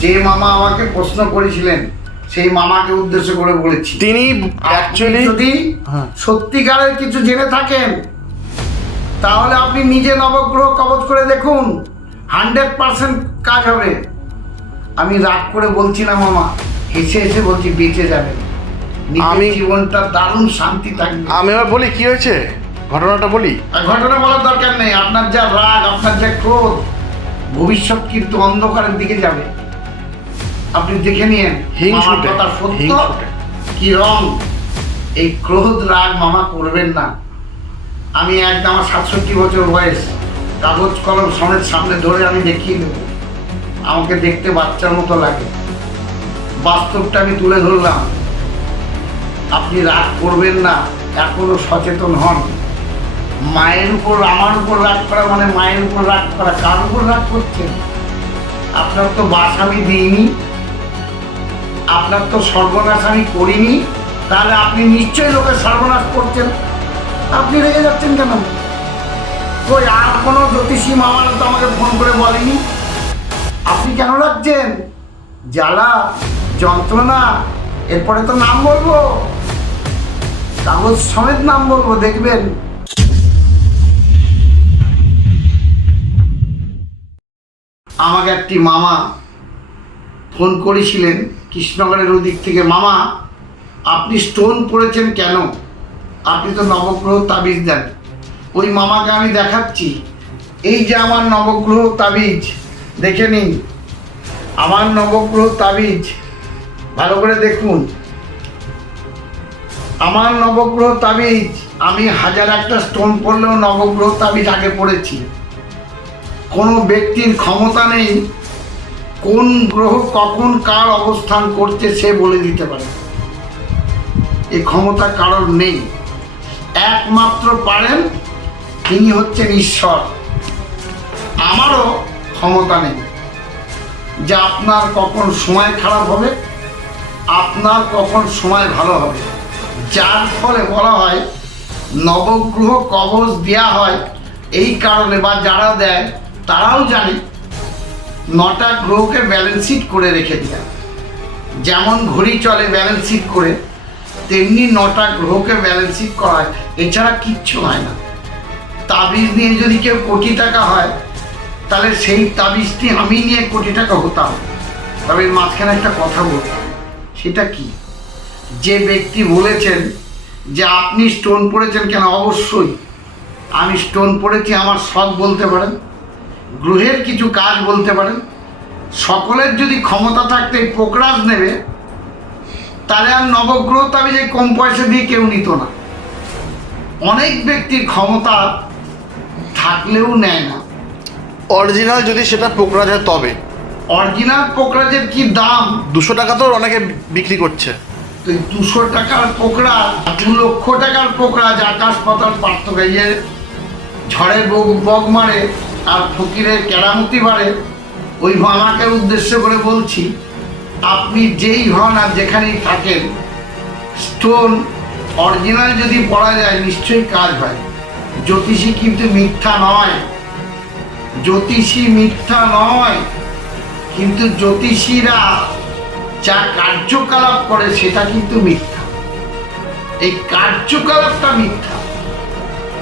যে মামা আমাকে প্রশ্ন করেছিলেন সেই মামাকে উদ্দেশ্য করে বলেছি। তিনি অ্যাকচুয়ালি যদি হ্যাঁ। সত্যিকারের কিছু জেনে থাকেন তাহলে আপনি নিজে নবগ্রহ কবচ করে দেখুন। হান্ড্রেড পার্সেন্ট কাজ হবে। আমি রাগ করে বলছি না মামা। হেসে হেসে বলছি বেঁচে যাবেন। নিজের আমি- জীবনটা দারুণ শান্তি থাকবে। আমি এবার বলি কি হয়েছে? ঘটনাটা বলি। আর ঘটনা বলার দরকার নেই। আপনার যা রাগ আপনার যা ক্রোধ ভবিষ্যৎ কিন্তু অন্ধকারের দিকে যাবে। আপনি দেখে নিন হিংসুটে, মামার কথা সত্য? হিংসুটে। কি রং? এই ক্রোধ রাগ মামা করবেন না। আমি একদম আমার সাতষট্টি বছর বয়স। কাগজ কলম সমেত সামনে ধরে আমি দেখিয়ে দেব। আমাকে দেখতে বাচ্চার মতো লাগে। বাস্তবটা আমি তুলে ধরলাম। আপনি রাগ করবেন না এখনও সচেতন হন। মায়ের উপর আমার উপর রাগ করা মানে মায়ের উপর রাগ করা। কার উপর রাগ করছেন? আপনার তো বাস আমি দিইনি। আপনার তো সর্বনাশ আমি করিনি, তাহলে আপনি নিশ্চয়ই লোকের সর্বনাশ করছেন। আপনি রেগে যাচ্ছেন কেন? ওই আর কোনো জ্যোতিষী মামারা তো আমাকে ফোন করে বলেনি? আপনি কেন রাখছেন? জ্বালা, যন্ত্রণা, এরপরে তো নাম বলব। কাগজ সমেত নাম বলব, দেখবেন। আমাকে একটি মামা ফোন করেছিলেন। কৃষ্ণগড়ের ওদিক থেকে, মামা, আপনি স্টোন পড়েছেন কেন? আপনি তো নবগ্রহ তাবিজ দেন। ওই মামাকে আমি দেখাচ্ছি। এই যে আমার নবগ্রহ তাবিজ, দেখে নিন। আমার নবগ্রহ তাবিজ, ভালো করে দেখুন। আমার নবগ্রহ তাবিজ, আমি হাজার একটা স্টোন পড়লেও নবগ্রহ তাবিজ আগে পড়েছি। কোনো ব্যক্তির ক্ষমতা নেই কোন গ্রহ কখন কার অবস্থান করছে সে বলে দিতে পারে। এ ক্ষমতা কারোর নেই। একমাত্র পারেন তিনি হচ্ছেন ঈশ্বর। আমারও ক্ষমতা নেই। যে আপনার কখন সময় খারাপ হবে, আপনার কখন সময় ভালো হবে। যার ফলে বলা হয়, নবগ্রহ কবচ দেওয়া হয় এই কারণে বা যারা দেয়, তারাও জানে নটা গ্রহকে ব্যালেন্স শিট করে রেখে দেওয়া যেমন ঘড়ি চলে ব্যালেন্স শিট করে, তেমনি নটা গ্রহকে ব্যালেন্স শিট করা এছাড়া কিচ্ছু হয় না। তাবিজ নিয়ে যদি কেউ কোটি টাকা হয়, তাহলে সেই তাবিজটি আমি নিয়ে কোটি টাকা হতাম। তবে মাঝখানে একটা কথা বলব। সেটা কি? যে ব্যক্তি বলেছেন যে, আপনি স্টোন পড়েছেন কেন? অবশ্যই। আমি স্টোন পড়েছি, আমার সৎ বলতে পারেন। গ্রহের কিছু কাজ বলতে পারেন? সকলের যদি ক্ষমতা থাকতে পোকরাজ নেবে তাহলে আর নবগ্রহ তাবি যে কম পয়সা দিয়ে কেউ নিত না। অনেক ব্যক্তির ক্ষমতা থাকলেও নেয় না। অরিজিনাল যদি সেটা পোকরা যায় তবে। অরিজিনাল পোকরাজের কি দাম? দুশো টাকা তো অনেকে বিক্রি করছে। তো দুশো টাকার পোকরা দু লক্ষ টাকার পোকরা আকাশ পাতাল পার্থক্য ঝড়ের বগ বগ মারে আর ফকিরের কেরামতি বাড়ে ওই মামাকে উদ্দেশ্য করে বলছি, আপনি যেই হন আর যেখানেই থাকেন স্টোন অরিজিনাল যদি পড়া যায়, নিশ্চয়ই কাজ হয়। জ্যোতিষী কিন্তু মিথ্যা নয়। জ্যোতিষী মিথ্যা নয়। কিন্তু জ্যোতিষীরা যা কার্যকলাপ করে, সেটা কিন্তু মিথ্যা। এই কার্যকলাপটা মিথ্যা।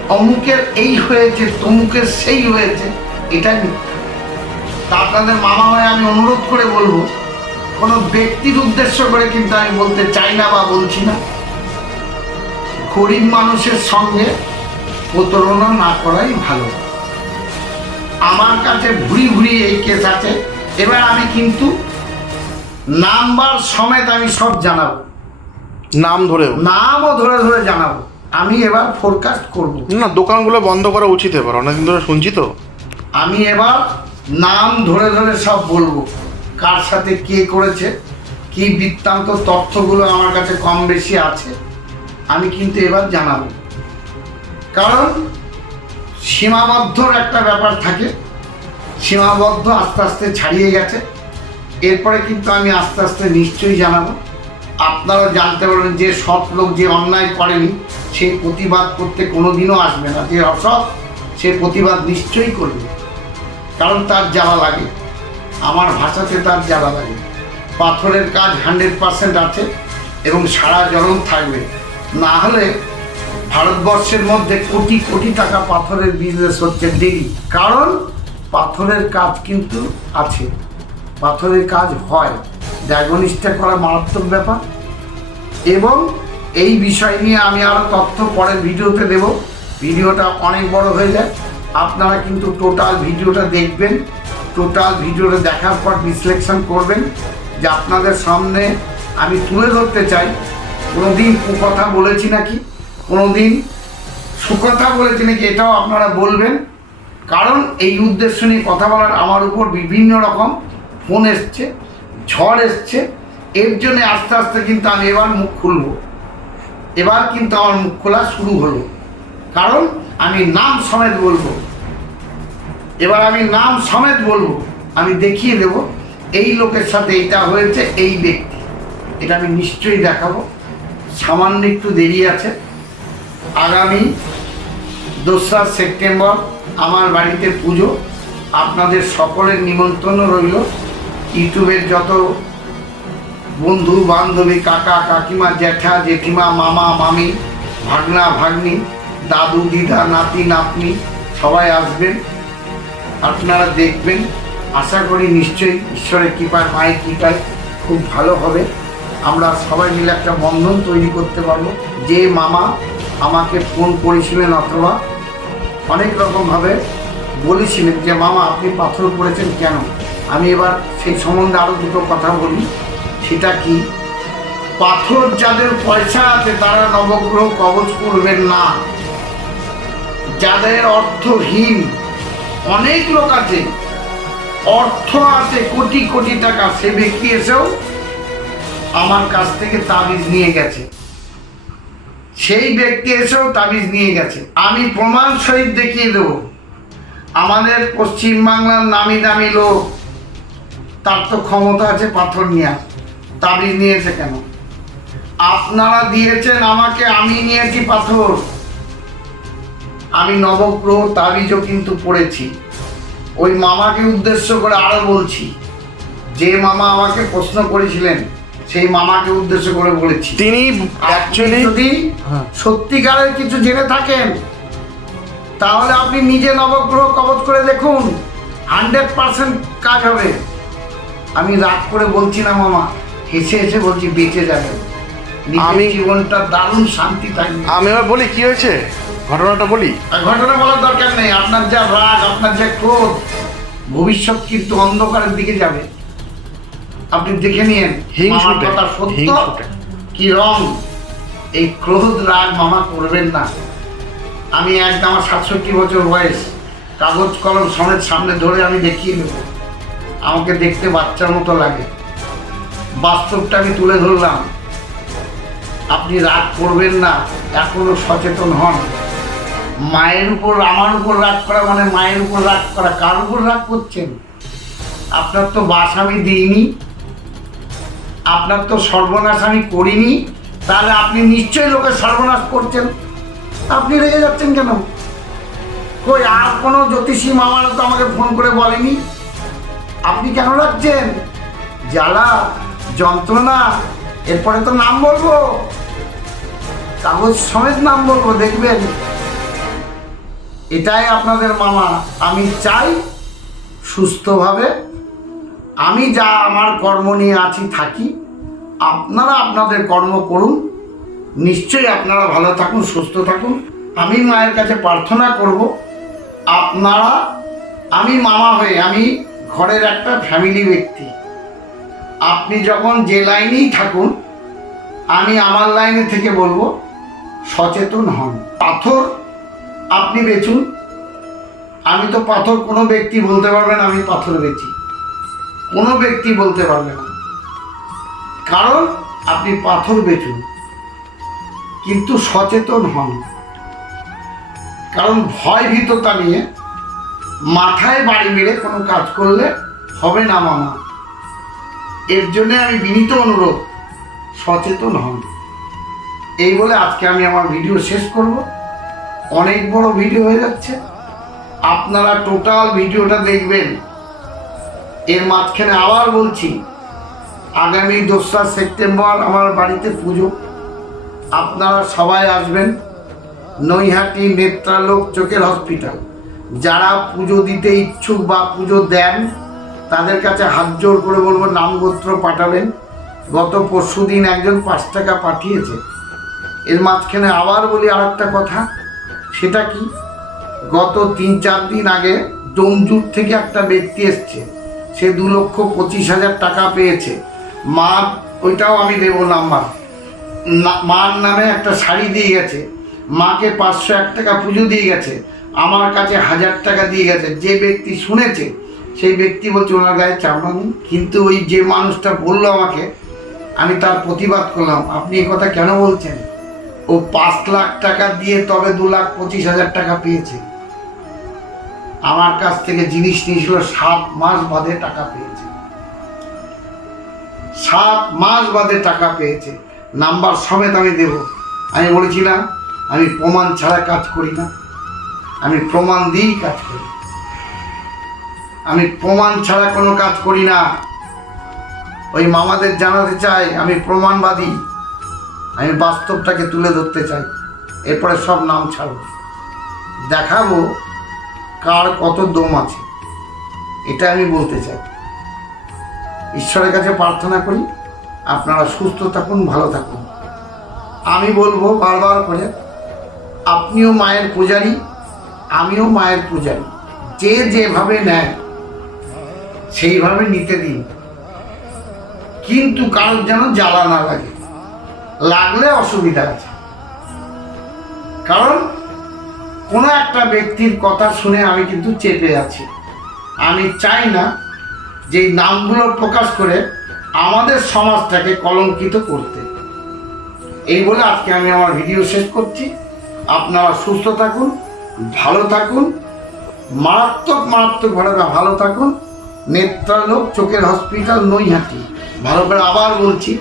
অমুকের এই হয়েছে তমুকের সেই হয়েছে এটা মিথ্যা। তা আপনাদের মামা হয়ে আমি অনুরোধ করে বলব কোনো ব্যক্তির উদ্দেশ্য করে কিন্তু আমি বলতে চাই না বা বলছি না। গরিব মানুষের সঙ্গে প্রতারণা না করাই ভালো। আমার কাছে ঘুরি ঘুরি এই কেস আছে। এবার আমি কিন্তু নাম্বার সমেত আমি সব জানাব। নাম ধরে নামও ধরে ধরে জানাব। আমি এবার ফোরকাস্ট করব। না দোকানগুলো বন্ধ করা উচিত এবার অনেকদিন ধরে শুনছি তো। আমি এবার নাম ধরে ধরে সব বলব। কার সাথে কে করেছে কি বৃত্তান্ত তথ্যগুলো আমার কাছে কম বেশি আছে আমি কিন্তু এবার জানাব। কারণ সীমাবদ্ধর একটা ব্যাপার থাকে সীমাবদ্ধ আস্তে আস্তে ছাড়িয়ে গেছে। এরপরে কিন্তু আমি আস্তে আস্তে নিশ্চয়ই জানাব। আপনারাও জানতে পারবেন যে সৎ লোক যে অন্যায় করেনি, সে প্রতিবাদ করতে কোনোদিনও আসবে না। যে অসৎ, সে প্রতিবাদ নিশ্চয়ই করবে। কারণ তার জ্বালা লাগে। আমার ভাষাতে তার জ্বালা লাগে। পাথরের কাজ হান্ড্রেড পার্সেন্ট আছে এবং সারা জনম থাকবে। না হলে ভারতবর্ষের মধ্যে কোটি কোটি টাকা পাথরের বিজনেস হচ্ছে ডেলি কারণ পাথরের কাজ কিন্তু আছে। পাথরের কাজ হয়। ডায়াগনিস্টটা করা মারাত্মক ব্যাপার। এবং এই বিষয় নিয়ে আমি আরও তথ্য পরের ভিডিওতে দেব। ভিডিওটা অনেক বড় হয়ে যায়। আপনারা কিন্তু টোটাল ভিডিওটা দেখবেন। টোটাল ভিডিওটা দেখার পর বিশ্লেষণ করবেন যে আপনাদের সামনে আমি তুলে ধরতে চাই। কোনোদিন কুকথা বলেছি নাকি? কোনোদিন সুকথা বলেছি নাকি এটাও আপনারা বলবেন। কারণ এই উদ্দেশ্য নিয়ে কথা বলার আমার উপর বিভিন্ন রকম ফোন এসছে। ঝড় এসছে, এর জন্য আস্তে আস্তে কিন্তু আমি এবার মুখ খুলবো। এবার কিন্তু আমার মুখ খোলা শুরু হলো। কারণ আমি নাম সমেত বলব। এবার আমি নাম সমেত বলব, আমি দেখিয়ে দেব, এই লোকের সাথে এটা হয়েছে, এই ব্যক্তি। এটা আমি নিশ্চয়ই দেখাবো। সামান্য একটু দেরি আছে। আগামী দোসরা সেপ্টেম্বর আমার বাড়িতে পুজো। আপনাদের সকলের নিমন্ত্রণ রইল। ইউটিউবের যত বন্ধু, বান্ধবী, কাকা, কাকিমা, জ্যাঠা, জেঠিমা, মামা, মামি, ভাগনা, ভাগ্নি, দাদু, দিদা, নাতি, নাতনি, সবাই আসবেন। আপনারা দেখবেন। আশা করি নিশ্চয়ই ঈশ্বরের কৃপায়, মায়ের কৃপায় খুব ভালো হবে। আমরা সবাই মিলে একটা বন্ধন তৈরি করতে পারব। যে মামা আমাকে ফোন করেছিলেন অথবা অনেক রকমভাবে বলেছিলেন যে, মামা, আপনি পাথর পড়েছেন কেন? আমি এবার সেই সম্বন্ধে আরও দুটো কথা বলি। সেটা কি? পাথর যাদের পয়সা আছে, তারা নবগ্রহ কবচ করবেন না। যাদের অর্থহীন, অনেক লোক আছে, অর্থ আছে, কোটি কোটি টাকা, সে ব্যক্তি এসেও আমার কাছ থেকে তাবিজ নিয়ে গেছে। সেই ব্যক্তি এসেও তাবিজ নিয়ে গেছে। আমি প্রমাণ সহিত দেখিয়ে দেবো। আমাদের পশ্চিমবাংলার নামি দামি লোক তার তো ক্ষমতা আছে পাথর নিয়ে। তাবিজ নিয়েছে কেন? আপনারা দিয়েছেন আমাকে আমি নিয়েছি পাথর। আমি নবগ্রহ তাবিজও কিন্তু পড়েছি। ওই মামাকে উদ্দেশ্য করে আরও বলছি। যে মামা আমাকে প্রশ্ন করেছিলেন সেই মামাকে উদ্দেশ্য করে বলেছি। তিনি যদি হ্যাঁ। সত্যিকারের কিছু জেনে থাকেন তাহলে আপনি নিজে নবগ্রহ কবচ করে দেখুন। হান্ড্রেড পার্সেন্ট কাজ হবে। আমি রাগ করে বলছি না মামা। হেসে হেসে বলছি বেঁচে যাবে আমি- জীবনটা দারুণ শান্তি থাকবে। আমি এবার বলি কি হয়েছে? ঘটনাটা বলি। ঘটনা বলার দরকার নেই আপনার যা রাগ আপনার যা ক্রোধ ভবিষ্যৎ কিন্তু অন্ধকারের দিকে যাবে। আপনি দেখে নিন হিংসুটে, মামার কথা সত্য কি রং? এই ক্রোধ রাগ মামা করবেন না। আমি একদম আমার সাতষট্টি বছর বয়স। কাগজ কলম সমেত সামনে ধরে আমি দেখিয়ে দেব। আমাকে দেখতে বাচ্চার মতো লাগে। বাস্তবটা আমি তুলে ধরলাম। আপনি রাগ করবেন না, এখনও সচেতন হন। মায়ের উপর, আমার উপর রাগ করা মানে মায়ের উপর রাগ করা। কার উপর রাগ করছেন? আপনার তো বাস আমি দিইনি। আপনার তো সর্বনাশ আমি করিনি। তাহলে আপনি নিশ্চয়ই লোকের সর্বনাশ করছেন। আপনি রেগে যাচ্ছেন কেন? কই, আর কোনো জ্যোতিষী মামারা তো আমাকে ফোন করে বলেনি? আপনি কেন রাখছেন? জ্বালা, যন্ত্রণা, এরপরে তো নাম বলব। কাগজ সমেত নাম বলব, দেখবেন। এটাই আপনাদের মামা। আমি চাই সুস্থভাবে, আমি যা আমার কর্ম নিয়ে আছি থাকি, আপনারা আপনাদের কর্ম করুন, নিশ্চয়ই আপনারা ভালো থাকুন, সুস্থ থাকুন। আমি মায়ের কাছে প্রার্থনা করব, আপনারা, আমি মামা হয়ে, আমি ঘরের একটা ফ্যামিলি ব্যক্তি। আপনি যখন যে লাইনেই থাকুন, আমি আমার লাইনে থেকে বলব, সচেতন হন। পাথর আপনি বেচুন। আমি তো পাথর কোনো ব্যক্তি বলতে পারবে না, আমি পাথর বেচি। কোনো ব্যক্তি বলতে পারবে না। কারণ আপনি পাথর বেচুন, কিন্তু সচেতন হন। কারণ ভয় ভীততা নিয়ে মাথায় বাড়ি মেরে কোনো কাজ করলে হবে না মামা। এর জন্য আমি বিনীত অনুরোধ, সচেতন হন। এই বলে আজকে আমি আমার ভিডিও শেষ করব। অনেক বড় ভিডিও হয়ে যাচ্ছে। আপনারা টোটাল ভিডিওটা দেখবেন। এর মাঝখানে আবার বলছি, আগামী দোসরা সেপ্টেম্বর আমার বাড়িতে পুজো। আপনারা সবাই আসবেন নৈহাটি নেত্রালোক চোখের হসপিটাল। যারা পুজো দিতে ইচ্ছুক বা পুজো দেন, তাদের কাছে হাত জোর করে বলব নামগোত্র পাঠাবেন। গত পরশু দিন একজন পাঁচ টাকা পাঠিয়েছে। এর মাঝখানে আবার বলি আর একটা কথা, সেটা কি? গত তিন চার দিন আগে ডোমজুর থেকে একটা ব্যক্তি এসছে। সে দু লক্ষ পঁচিশ হাজার টাকা পেয়েছে। মা, ওইটাও আমি দেবো নাম্বার। মার নামে একটা শাড়ি দিয়ে গেছে। মাকে পাঁচশো এক টাকা পুজো দিয়ে গেছে। আমার কাছে হাজার টাকা দিয়ে গেছে। যে ব্যক্তি শুনেছে, সেই ব্যক্তি বলছে, ওনার গায়ে চামড়া নেই। কিন্তু ওই যে মানুষটা বলল আমাকে, আমি তার প্রতিবাদ করলাম, আপনি এ কথা কেন বলছেন? ও পাঁচ লাখ টাকা দিয়ে তবে দু লাখ পঁচিশ হাজার টাকা পেয়েছে। আমার কাছ থেকে জিনিস নিয়েছিল, সাত মাস বাদে টাকা পেয়েছে। সাত মাস বাদে টাকা পেয়েছে। নাম্বার সমেত আমি দেব। আমি বলেছিলাম, আমি প্রমাণ ছাড়া কাজ করি না। আমি প্রমাণ দিয়েই কাজ করি। আমি প্রমাণ ছাড়া কোনো কাজ করি না। ওই মামাদের জানাতে চাই, আমি প্রমাণবাদী। আমি বাস্তবটাকে তুলে ধরতে চাই। এরপরে সব নাম ছাড়ব। দেখাবো কার কত দম আছে। এটা আমি বলতে চাই। ঈশ্বরের কাছে প্রার্থনা করি, আপনারা সুস্থ থাকুন, ভালো থাকুন। আমি বলব বারবার করে, আপনিও মায়ের পূজারী আমিও মায়ের পূজারী। যে যেভাবে নেয়, সেইভাবে নিতে দিন। কিন্তু কারোর যেন জ্বালা না লাগে। লাগলে অসুবিধা আছে। কারণ কোনো একটা ব্যক্তির কথা শুনে আমি কিন্তু চেপে আছি। আমি চাই না যে নামগুলো প্রকাশ করে আমাদের সমাজটাকে কলঙ্কিত করতে। এই বলে আজকে আমি আমার ভিডিও শেষ করছি। আপনারা সুস্থ থাকুন। ভালো থাকুন, মারাত্মক মারাত্মক ভালো ভালো থাকুন। নেত্রালোক চোখের হসপিটাল নৈহাটি। ভালো করে আবার বলছি,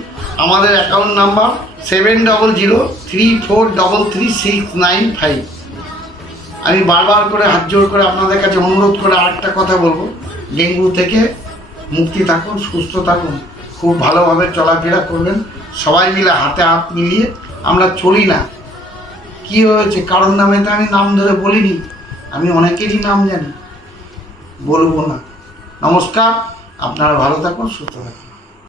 আমাদের account number seven double zero three four double three six nine five আমি বারবার করে হাত জোর করে আপনাদের কাছে অনুরোধ করে আরেকটা কথা বলব। ডেঙ্গু থেকে মুক্তি থাকুন, সুস্থ থাকুন, খুব ভালোভাবে চলাফেরা করবেন। সবাই মিলে হাতে হাত মিলিয়ে আমরা চলি না। কি হয়েছে? কারোর নামে তো আমি নাম ধরে বলিনি। আমি অনেকেরই নাম জানি। বলব না। নমস্কার। আপনারা ভালো থাকুন, সুস্থ থাকুন।